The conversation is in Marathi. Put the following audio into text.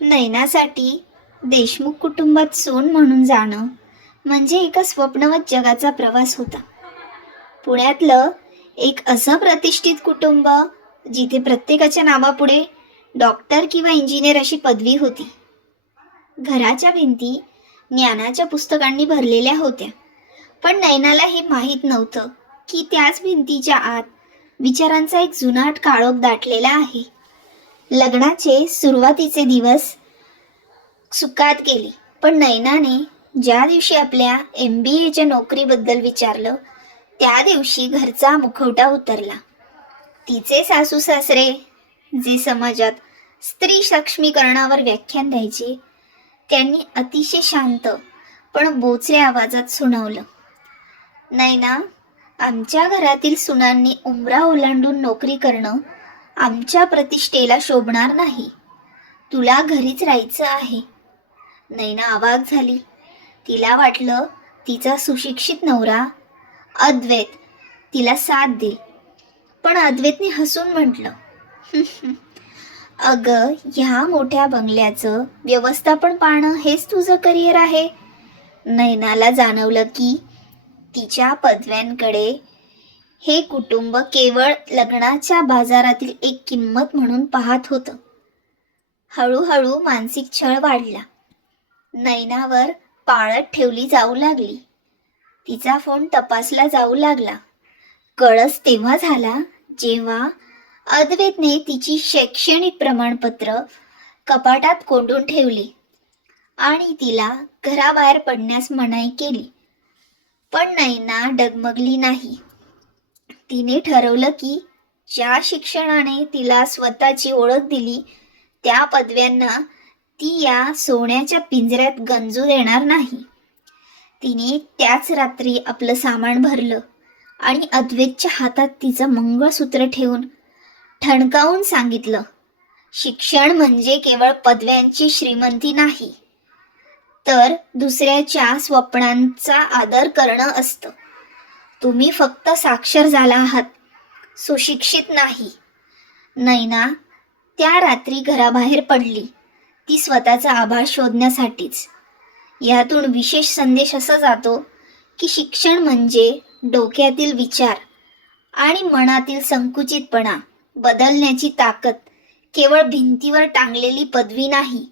नयनासाठी देशमुख कुटुंबात सून म्हणून जाणं म्हणजे एका स्वप्नवत जगाचा प्रवास होता. पुण्यातलं एक असं प्रतिष्ठित कुटुंब जिथे प्रत्येकाच्या नावापुढे डॉक्टर किंवा इंजिनियर अशी पदवी होती. घराच्या भिंती ज्ञानाच्या पुस्तकांनी भरलेल्या होत्या, पण नयनाला हे माहीत नव्हतं की त्याच भिंतीच्या आत विचारांचा एक जुनाट काळोख दाटलेला आहे. लग्नाचे सुरुवातीचे दिवस सुखात गेली, पण नयनाने ज्या दिवशी आपल्या MBAच्या नोकरीबद्दल विचारलं त्या दिवशी घरचा मुखवटा उतरला. तिचे सासू सासरे जे समाजात स्त्री सक्षमीकरणावर व्याख्यान द्यायचे, त्यांनी अतिशय शांत पण बोचऱ्या आवाजात सुनावलं, नयना, आमच्या घरातील सुनांनी उंबरा ओलांडून नोकरी करणं आमच्या प्रतिष्ठेला शोभणार नाही. तुला घरीच राहायचं आहे. नयना अवाक झाली. तिला वाटलं तिचा सुशिक्षित नवरा अद्वैत तिला साथ देईल, पण अद्वैतने हसून म्हटलं, अगं, ह्या मोठ्या बंगल्याचं व्यवस्थापन पाहणं हेच तुझं करिअर आहे. नयनाला जाणवलं की तिच्या पदव्यांकडे हे कुटुंब केवळ लग्नाच्या बाजारातील एक किंमत म्हणून पाहत होतं. हळूहळू मानसिक छळ वाढला. नयनावर पाळत ठेवली जाऊ लागली. तिचा फोन तपासला जाऊ लागला. कळस तेव्हा झाला जेव्हा अद्वैतने तिची शैक्षणिक प्रमाणपत्र कपाटात कोंडून ठेवली आणि तिला घराबाहेर पडण्यास मनाई केली. पण नयना डगमगली नाही. तिने ठरवलं की ज्या शिक्षणाने तिला स्वतःची ओळख दिली त्या पदव्यांना ती या सोन्याच्या पिंजऱ्यात गंजू देणार नाही. तिने त्याच रात्री आपलं सामान भरलं आणि अद्वैतच्या हातात तिचं मंगळसूत्र ठेवून ठणकावून सांगितलं, शिक्षण म्हणजे केवळ पदव्यांची श्रीमंती नाही, तर दुसऱ्याच्या स्वप्नांचा आदर करणं असतं. तुम्ही फक्त साक्षर झाला आहात, सुशिक्षित नाही. नयना त्या रात्री घराबाहेर पडली, ती स्वतःचा आभार शोधण्यासाठीच. यातून विशेष संदेश असा जातो की शिक्षण म्हणजे डोक्यातील विचार आणि मनातील संकुचितपणा बदलण्याची ताकद, केवळ भिंतीवर टांगलेली पदवी नाही.